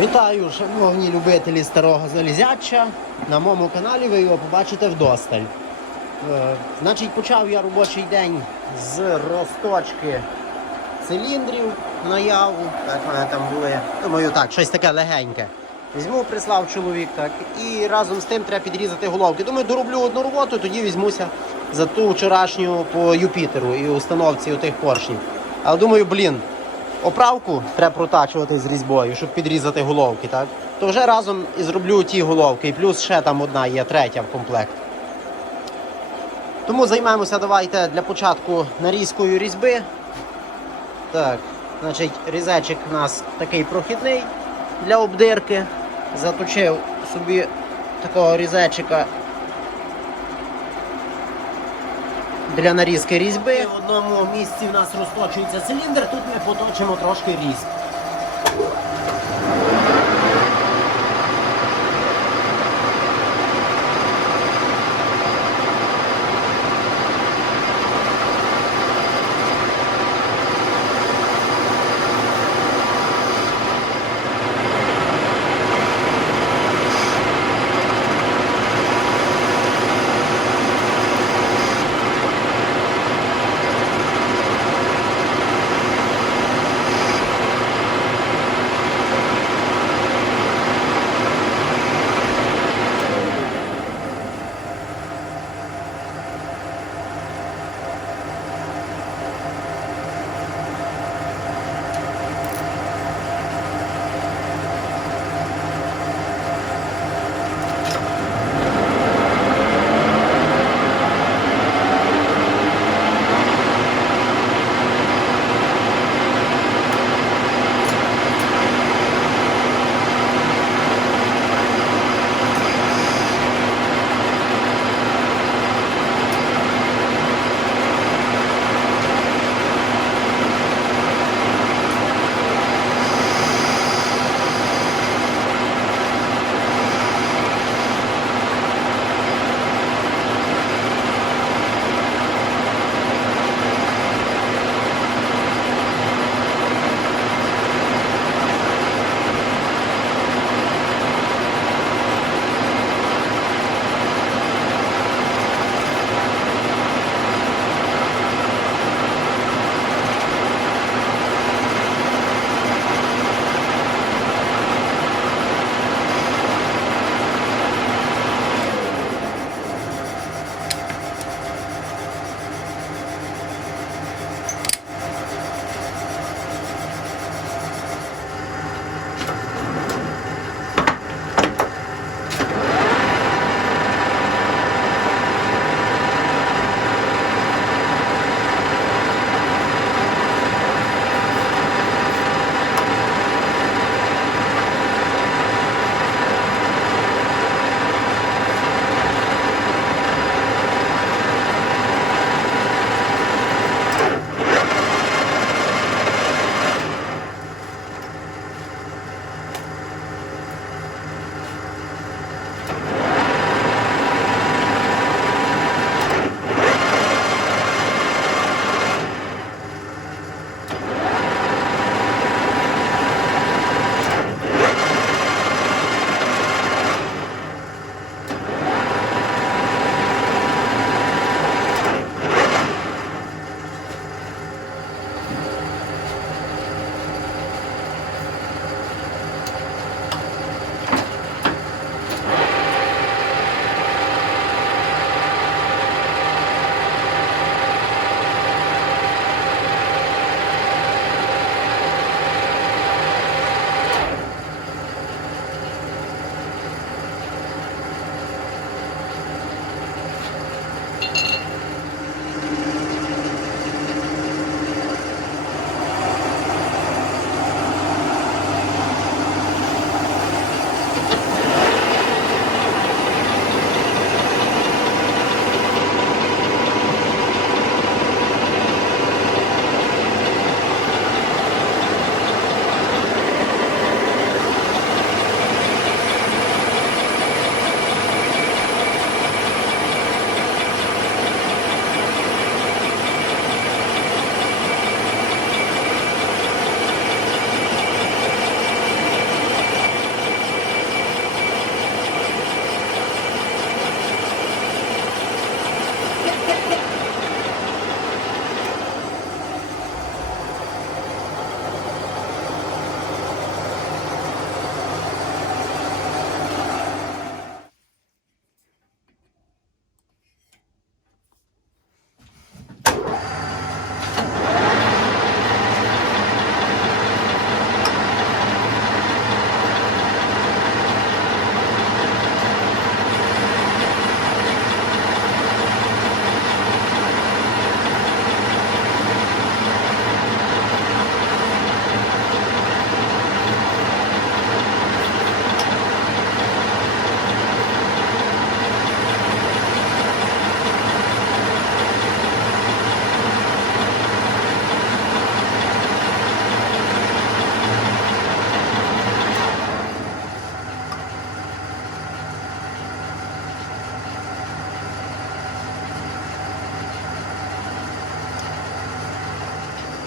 Вітаю, шановні любителі старого залізяча. На моєму каналі ви його побачите вдосталь. Е, Значить, почав я робочий день з розточки циліндрів наяву. Так, в мене там були. Думаю, так, щось таке легеньке. Візьму, прислав чоловік, так, і разом з тим треба підрізати головки. Думаю, дороблю одну роботу, тоді візьмуся за ту вчорашню по Юпітеру і установці отих поршнів. Але думаю, блін, оправку треба протачувати з різьбою, щоб підрізати головки, так? То вже разом і зроблю ті головки. І плюс ще там одна є третя в комплект. Тому займемося давайте для початку нарізкою різьби. Так, значить, різечик у нас такий прохідний для обдирки. Заточив собі такого різечика для нарізки різьби. В одному місці в нас розточується циліндр, тут ми поточимо трошки різьб.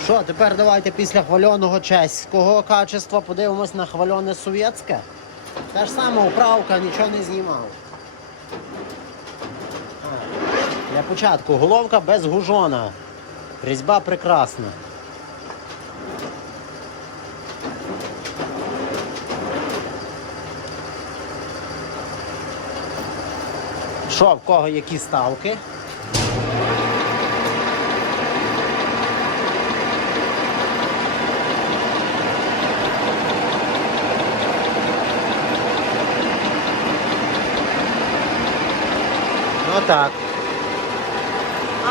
Що, тепер давайте після хвальоного чеського качества подивимось на хвальоне совєтське. Та ж сама управка, нічого не знімав. Для початку головка без гужона. Різьба прекрасна. Що, в кого які ставки? Ну так.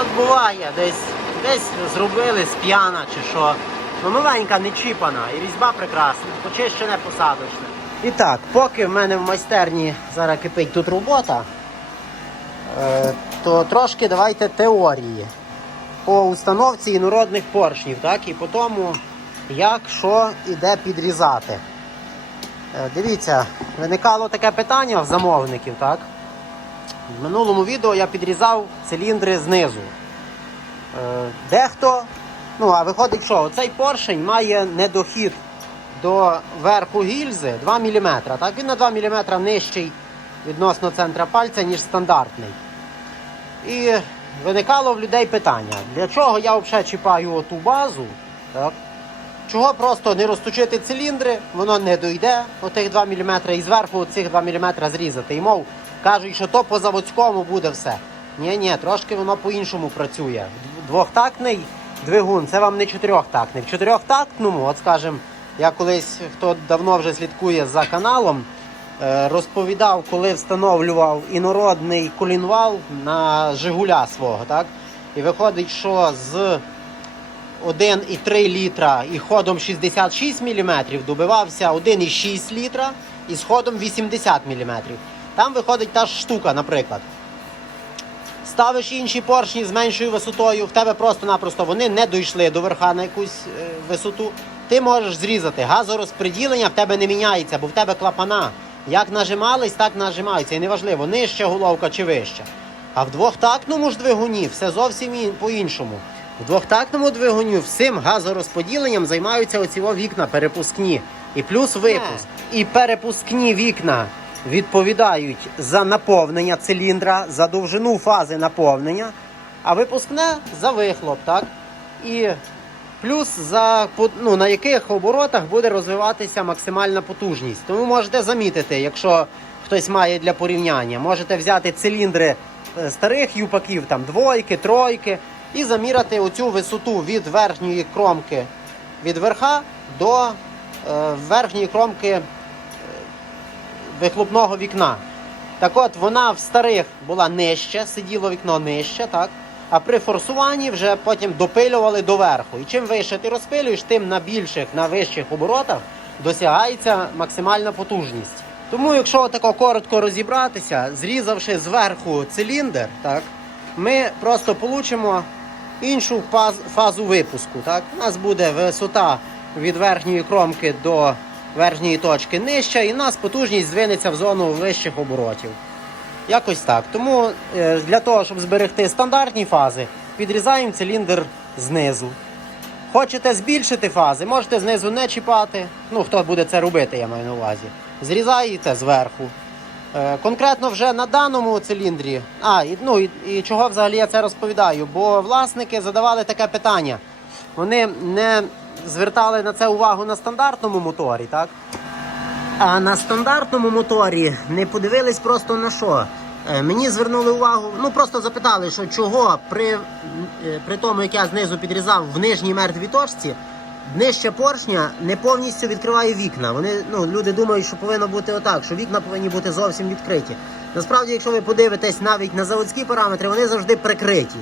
От буває, десь, десь зробили з п'яна чи що. Ну новенька, не чіпана, і різьба прекрасна, почищене посадочне. І так, поки в мене в майстерні зараз кипить тут робота, е, то трошки давайте теорії по установці інородних поршнів, так, і по тому, як що і де підрізати. Е, Дивіться, виникало таке питання в замовників, так? В минулому відео я підрізав циліндри знизу. Е, Дехто, ну а виходить, що цей поршень має недохід до верху гільзи 2 мм. Так? Він на 2 мм нижчий відносно центра пальця, ніж стандартний. І виникало в людей питання, для чого я взагалі чіпаю оту базу, так? чого просто не розточити циліндри, воно не дойде, отих 2 мм, і зверху цих 2 мм зрізати. І мов кажуть, що то по заводському буде все. Ні, ні, трошки воно по-іншому працює. Двохтактний двигун, це вам не чотирьохтактний. В чотирьохтактному, от скажімо, я колись, хто давно вже слідкує за каналом, е, розповідав, коли встановлював інородний колінвал на Жигуля свого. так? І виходить, що з 1,3 літра і ходом 66 мм добивався 1,6 літра і з ходом 80 мм. Там виходить та ж штука, наприклад. Ставиш інші поршні з меншою висотою, в тебе просто-напросто вони не дійшли до верха на якусь е, висоту. Ти можеш зрізати. Газорозпреділення в тебе не міняється, бо в тебе клапана. Як нажимались, так нажимаються. І неважливо, нижча головка чи вища. А в двохтактному ж двигуні все зовсім по-іншому. В двохтактному двигуні всім газорозподіленням займаються оці вікна перепускні. І плюс випуск. І перепускні вікна відповідають за наповнення циліндра, за довжину фази наповнення, а випускне за вихлоп, так? І плюс за ну, на яких оборотах буде розвиватися максимальна потужність. Тому можете замітити, якщо хтось має для порівняння, можете взяти циліндри е, старих юпаків, там двойки, тройки, і заміряти оцю висоту від верхньої кромки від верха до е, верхньої кромки вихлопного вікна. Так от вона в старих була нижче, сиділо вікно нижче, так? А при форсуванні вже потім допилювали доверху. І чим вище ти розпилюєш, тим на більших, на вищих оборотах досягається максимальна потужність. Тому, якщо тако коротко розібратися, зрізавши зверху циліндр, так, ми просто получимо іншу фазу випуску. Так? У нас буде висота від верхньої кромки до верхньої точки нижча, і нас потужність звинеться в зону вищих оборотів. Якось так. Тому е, для того, щоб зберегти стандартні фази, підрізаємо циліндр знизу. Хочете збільшити фази, можете знизу не чіпати. Ну, хто буде це робити, я маю на увазі. Зрізаєте зверху. Е, Конкретно вже на даному циліндрі. А, ну і, і чого взагалі я це розповідаю? Бо власники задавали таке питання. Вони не звертали на це увагу на стандартному моторі, так? А на стандартному моторі не подивились просто на що. Е, Мені звернули увагу, ну просто запитали, що чого при, е, при тому, як я знизу підрізав в нижній мертвій точці, нижче поршня не повністю відкриває вікна. Вони, ну, люди думають, що повинно бути отак, що вікна повинні бути зовсім відкриті. Насправді, якщо ви подивитесь навіть на заводські параметри, вони завжди прикриті.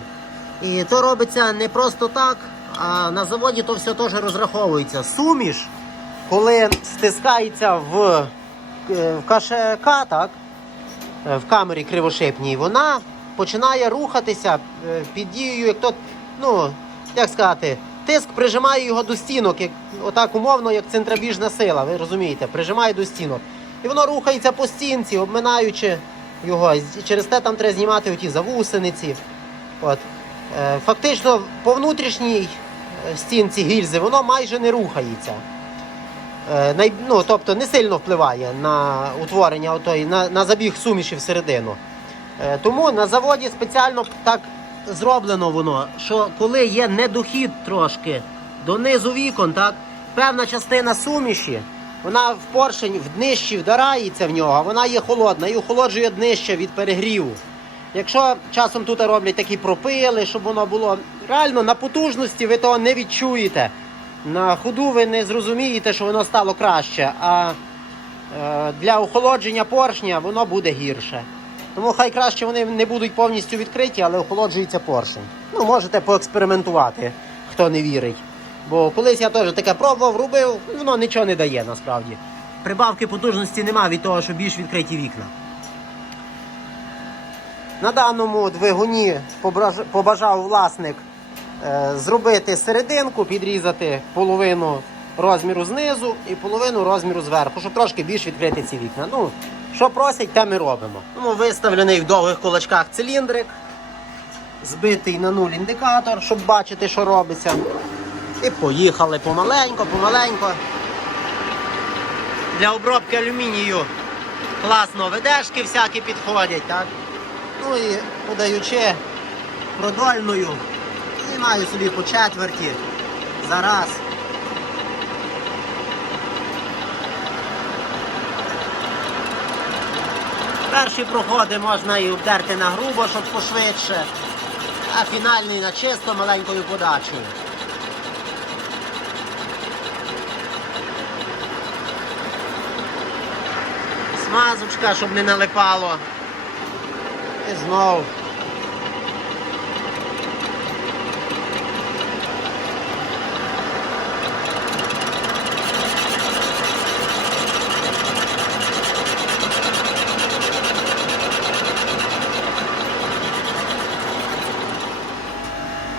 І то робиться не просто так, а на заводі то все теж розраховується. Суміш коли стискається в, е, в КШК, так, е, в камері кривошипній, вона починає рухатися е, під дією, як то, ну, як сказати, тиск прижимає його до стінок, як, отак умовно, як центробіжна сила, ви розумієте, прижимає до стінок. І воно рухається по стінці, обминаючи його. І Через те там треба знімати оті завусениці. От. Е, Фактично, по внутрішній е, стінці гільзи, воно майже не рухається. Е, ну, тобто не сильно впливає на утворення отої, на, на забіг суміші всередину. Тому на заводі спеціально так зроблено воно, що коли є недохід трошки донизу вікон, так, певна частина суміші, вона в поршень в днищі вдарається в нього, вона є холодна і охолоджує днище від перегріву. Якщо часом тут роблять такі пропили, щоб воно було реально на потужності, ви того не відчуєте. На ходу ви не зрозумієте, що воно стало краще, а е, для охолодження поршня воно буде гірше. Тому хай краще вони не будуть повністю відкриті, але охолоджується поршень. Ну, можете поекспериментувати, хто не вірить. Бо колись я теж таке пробував, робив, воно нічого не дає насправді. Прибавки потужності нема від того, що більш відкриті вікна. На даному двигуні побажав власник е, зробити серединку, підрізати половину розміру знизу і половину розміру зверху, щоб трошки більш відкрити ці вікна. Ну, що просять, те ми робимо. Ну, виставлений в довгих кулачках циліндрик, збитий на нуль індикатор, щоб бачити, що робиться. І поїхали помаленько, помаленько. Для обробки алюмінію класно ведешки всякі підходять, так? Ну і подаючи продольною, знімаю собі по четверті за раз. Перші проходи можна і обдерти на грубо, щоб пошвидше, а фінальний на чисто маленькою подачею. Смазочка, щоб не налипало. Знов.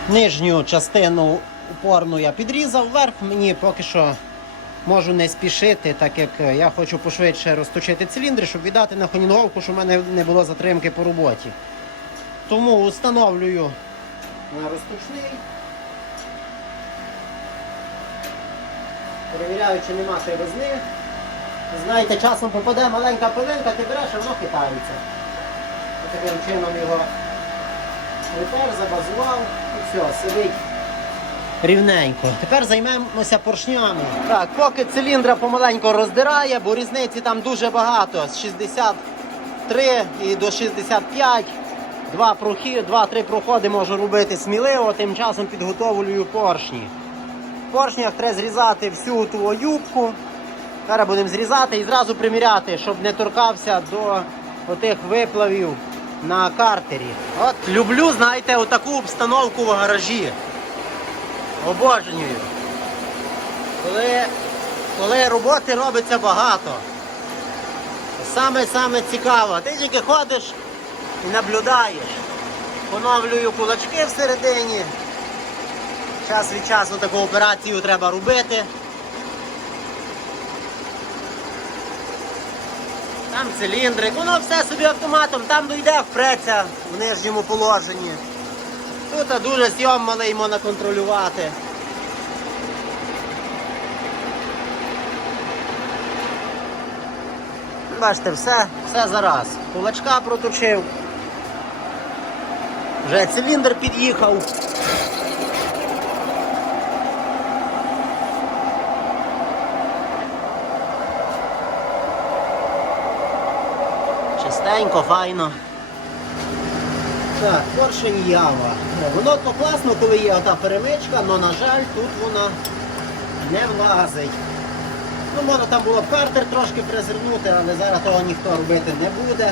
Нижню частину упорну я підрізав вверх, мені поки що можу не спішити, так як е, я хочу пошвидше розточити циліндри, щоб віддати на хонінговку, щоб в мене не було затримки по роботі. Тому встановлюю на розточний. Перевіряю, чи нема кривизни. Знаєте, часом попаде маленька пилинка, ти береш, і воно хитається. Таким чином його припер, забазував і все, сидить рівненько. Тепер займемося поршнями. Так, поки циліндра помаленько роздирає, бо різниці там дуже багато. З 63 і до 65. Два прохи, два-три проходи можу робити сміливо, тим часом підготовлюю поршні. В поршнях треба зрізати всю ту юбку. Зараз будемо зрізати і зразу приміряти, щоб не торкався до отих виплавів на картері. От люблю, знаєте, отаку обстановку в гаражі. Обожнюю. Коли, коли роботи робиться багато. Саме-саме цікаво. Ти тільки ходиш і наблюдаєш. Поновлюю кулачки всередині. Час від часу таку операцію треба робити. Там циліндрик, воно все собі автоматом, там дойде, впреться в нижньому положенні. Тут дуже сйом малий можна контролювати. Бачите, все, все зараз. Кулачка проточив. Вже циліндр під'їхав. Чистенько, файно. Так, поршень ява. Воно то класно, коли є ота перемичка, але, на жаль, тут вона не влазить. Ну, можна там було б картер трошки призирнути, але зараз того ніхто робити не буде.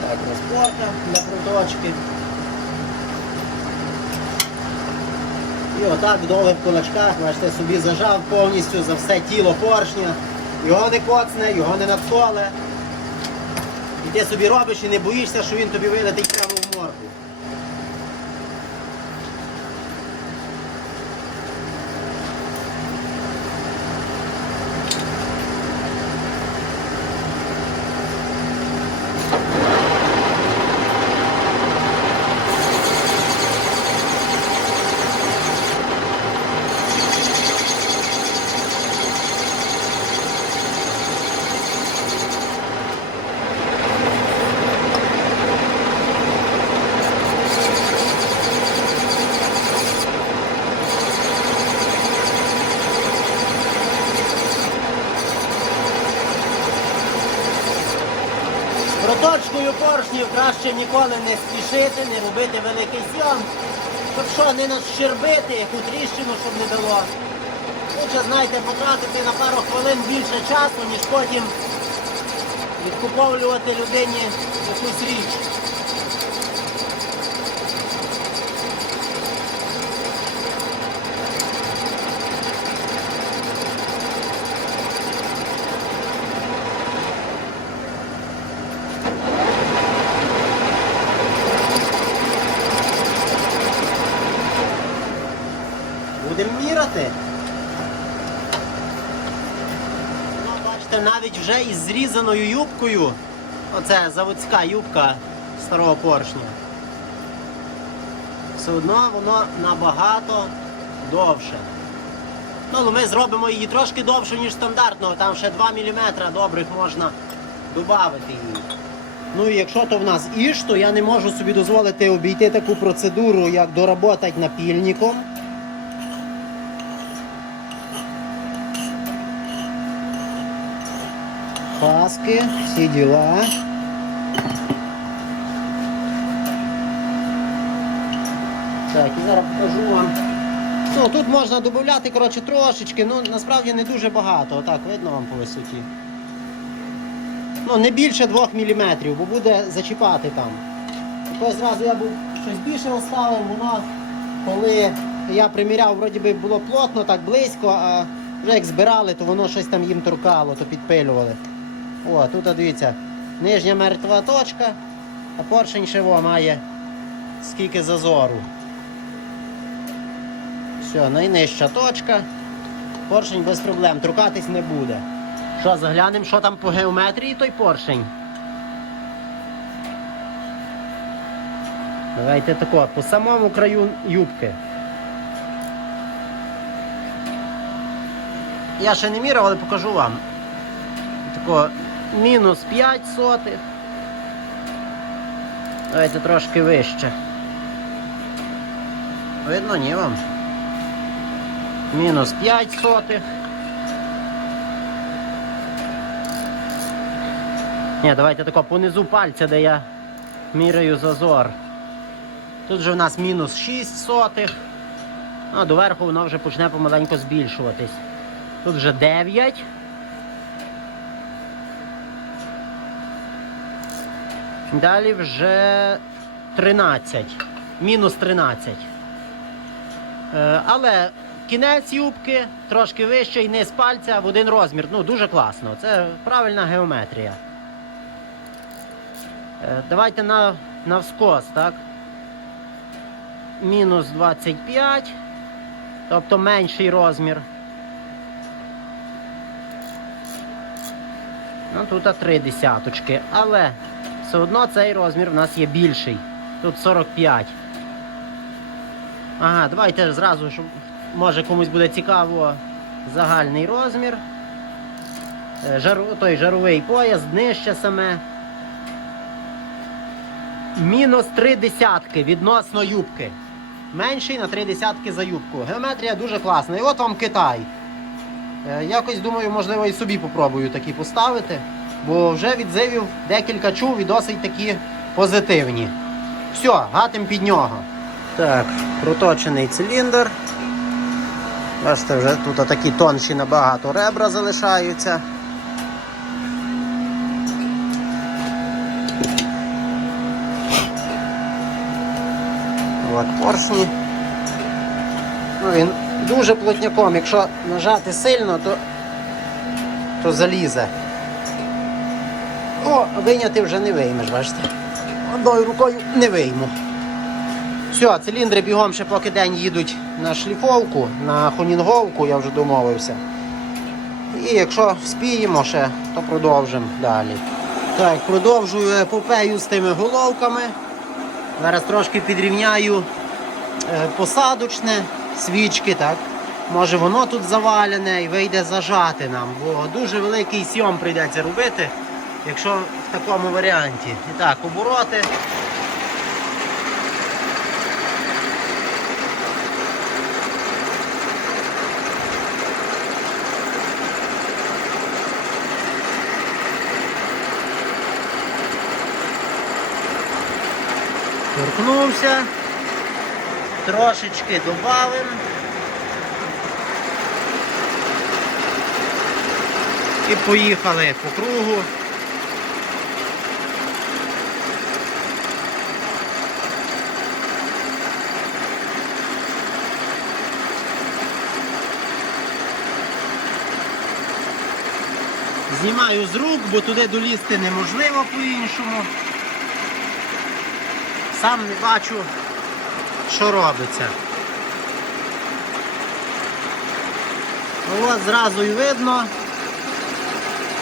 Так, розпорка для проточки. І отак в довгих кулачках, бачите, собі зажав повністю за все тіло поршня. Його не коцне, його не надколе. Ти собі робиш і не боїшся, що він тобі вилетить Проточкою поршнів краще ніколи не спішити, не робити великий зйом. Щоб що, не нащербити, яку тріщину, щоб не дало. Лучше, знаєте, потратити на пару хвилин більше часу, ніж потім відкуповлювати людині якусь річ. Будемо міряти. Ну, бачите, навіть вже із зрізаною юбкою. Оце заводська юбка старого поршня. Все одно воно набагато довше. Ну, ми зробимо її трошки довше, ніж стандартного, там ще 2 мм добрих можна додати її. Ну і якщо то в нас іж, то я не можу собі дозволити обійти таку процедуру, як доработати напільником. Паски, всі діла. Так, і зараз покажу вам. Ну, тут можна додати, коротше, трошечки, ну насправді не дуже багато. Отак, видно вам по висоті. Ну, не більше 2 мм, бо буде зачіпати там. Тобто зразу я був щось більше оставив, воно, коли я приміряв, вроді би було плотно, так близько, а вже як збирали, то воно щось там їм торкало, то підпилювали. О, тут дивіться, нижня мертва точка, а поршень ще має скільки зазору. Все, найнижча точка. Поршень без проблем, трукатись не буде. Що, заглянемо, що там по геометрії той поршень? Давайте тако, по самому краю юбки. Я ще не міряв, але покажу вам. Тако мінус 5 сотих. Давайте трошки вище. Видно, ні вам? Мінус 5 сотих. Ні, давайте тако понизу пальця, де я міряю зазор. Тут же в нас мінус 6 сотих. А доверху воно вже почне помаленько збільшуватись. Тут вже 9. Далі вже 13. Мінус 13. Е, але кінець юбки трошки вище і низ пальця в один розмір. Ну, дуже класно. Це правильна геометрія. Е, давайте на, навскос, так? Мінус 25. Тобто менший розмір. Ну, тут три десяточки. Але все одно цей розмір в нас є більший. Тут 45. Ага, давайте зразу, щоб може комусь буде цікаво загальний розмір. Е, Жару, той жаровий пояс, днище саме. Мінус 3 десятки відносно юбки. Менший на 3 десятки за юбку. Геометрія дуже класна. І от вам Китай. Е, Якось думаю, можливо, і собі попробую такі поставити, бо вже відзивів декілька чув і досить такі позитивні. Все, гатим під нього. Так, проточений циліндр. Бачите, вже тут такі тонші набагато ребра залишаються. От поршні. Ну, він дуже плотняком, якщо нажати сильно, то, то залізе. О, вийняти вже не виймеш, бачите. Одною рукою не вийму. Все, циліндри бігом ще поки день їдуть на шліфовку, на хонінговку, я вже домовився. І якщо спіємо ще, то продовжимо далі. Так, продовжую епопею з тими головками. Зараз трошки підрівняю е, посадочне, свічки, так. Може воно тут завалене і вийде зажати нам, бо дуже великий сйом прийдеться робити, якщо в такому варіанті. І так, обороти. Торкнувся. Трошечки добавим. І поїхали по кругу. Знімаю з рук, бо туди долізти неможливо по-іншому. Сам не бачу, що робиться. От зразу і видно.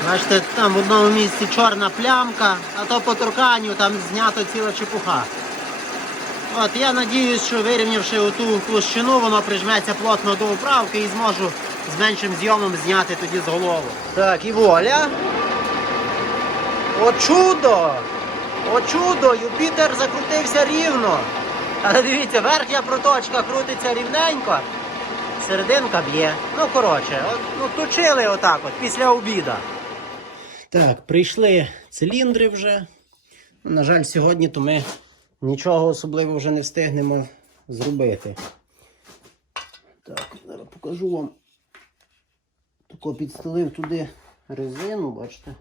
Бачите, там в одному місці чорна плямка, а то по торканню там знята ціла чепуха. От, я надіюсь, що вирівнявши оту площину, воно прижметься плотно до управки і зможу з меншим зйомом зняти тоді з голови. Так, і воля. О чудо! О чудо! Юпітер закрутився рівно. Але дивіться, верхня проточка крутиться рівненько, серединка б'є. Ну, коротше, от, ну, точили отак от після обіда. Так, прийшли циліндри вже. Ну, На жаль, сьогодні то ми нічого особливо вже не встигнемо зробити. Так, зараз покажу вам. Тако підстелив туди резину, бачите.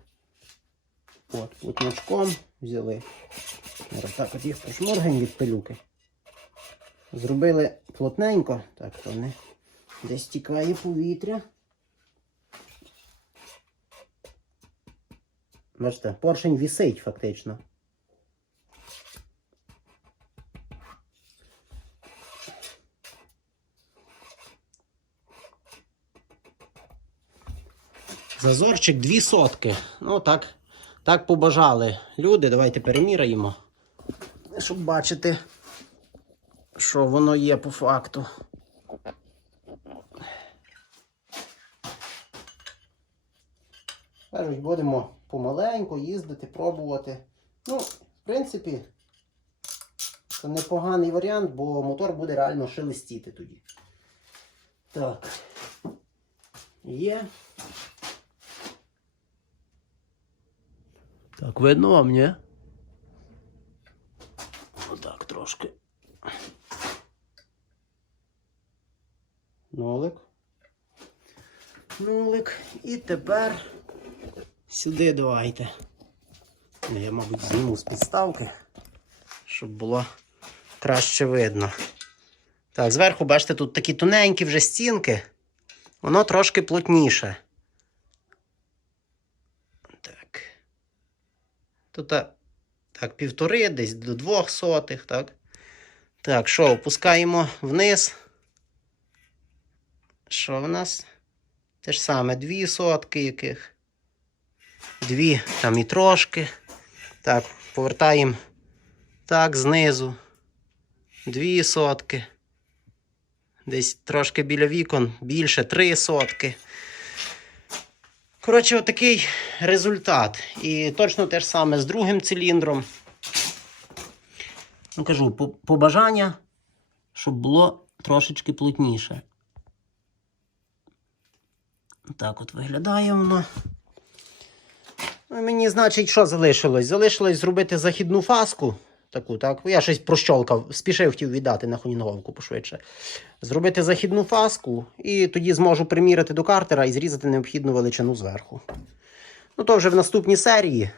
От, плотнячком взяли. Зараз так от їх прошморгаємо від пилюки. Зробили плотненько, так, то не десь тікає повітря. Бачите, поршень вісить фактично. Зазорчик дві сотки. Ну так, так побажали люди. Давайте переміряємо, щоб бачити, що воно є по факту. Кажуть, будемо помаленьку їздити, пробувати. Ну, в принципі, це непоганий варіант, бо мотор буде реально шелестіти тоді. Так. Є. Так, видно вам, ні? Отак трошки. Нолик. Нолик. І тепер сюди давайте. Я, мабуть, зніму з підставки, щоб було краще видно. Так, зверху, бачите, тут такі тоненькі вже стінки. Воно трошки плотніше. Так. Тут так, півтори, десь до двох сотих, так. Так, що, опускаємо вниз. Що в нас? Те ж саме, дві сотки яких. Дві, там і трошки. Так, повертаємо так, знизу. Дві сотки. Десь трошки біля вікон, більше три сотки. Коротше, отакий результат. І точно те ж саме з другим циліндром. Ну, кажу, побажання, щоб було трошечки плотніше. Так от виглядає воно. Ну, мені, значить, що залишилось? Залишилось зробити західну фаску. Таку, так? Я щось прощолкав, спішив хотів віддати на хонінговку пошвидше. Зробити західну фаску, і тоді зможу приміряти до картера і зрізати необхідну величину зверху. Ну, то вже в наступній серії.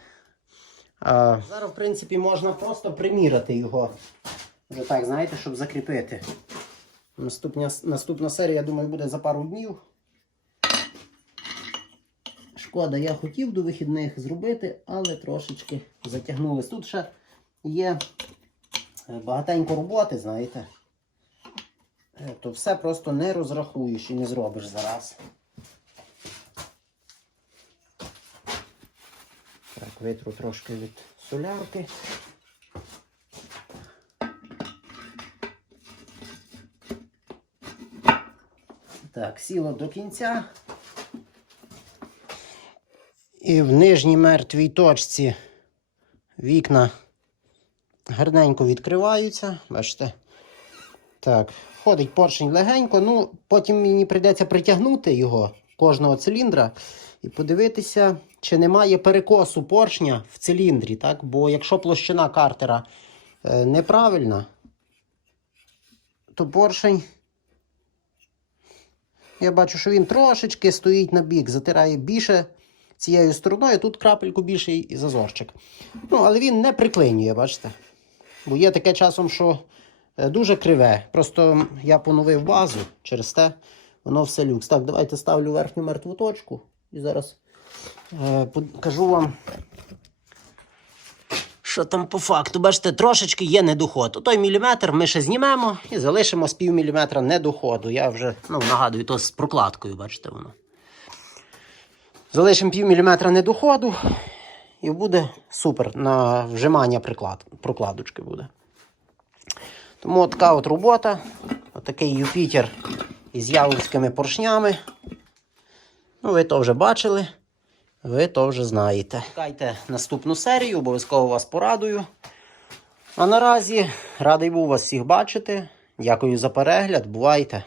А, зараз, в принципі, можна просто приміряти його. Вже так, знаєте, щоб закріпити. Наступна, наступна серія, я думаю, буде за пару днів. Шкода, я хотів до вихідних зробити, але трошечки затягнулись. Тут ще є е, багатенько роботи, знаєте. Е, То все просто не розрахуєш і не зробиш зараз. Так, витру трошки від солярки. Так, сіло до кінця. І в нижній мертвій точці вікна гарненько відкриваються. Бачите? Так, входить поршень легенько. Ну, потім мені прийдеться притягнути його, кожного циліндра, і подивитися, чи немає перекосу поршня в циліндрі. Так? Бо якщо площина картера е, неправильна, то поршень. Я бачу, що він трошечки стоїть на бік, затирає більше цією стороною, тут крапельку більший і зазорчик. Ну, але він не приклинює, бачите? Бо є таке часом, що е, дуже криве. Просто я поновив базу через те, воно все люкс. Так, давайте ставлю верхню мертву точку і зараз е, покажу вам. Що там по факту? Бачите, трошечки є недоход. Той міліметр ми ще знімемо і залишимо з пів міліметра недоходу. Я вже ну, нагадую, то з прокладкою, бачите воно. Залишимо пів міліметра недоходу і буде супер на вжимання приклад, прокладочки буде. Тому така от робота. Отакий Юпітер із яворськими поршнями. Ну, ви то вже бачили. Ви то вже знаєте. Чекайте наступну серію, обов'язково вас порадую. А наразі радий був вас всіх бачити. Дякую за перегляд. Бувайте!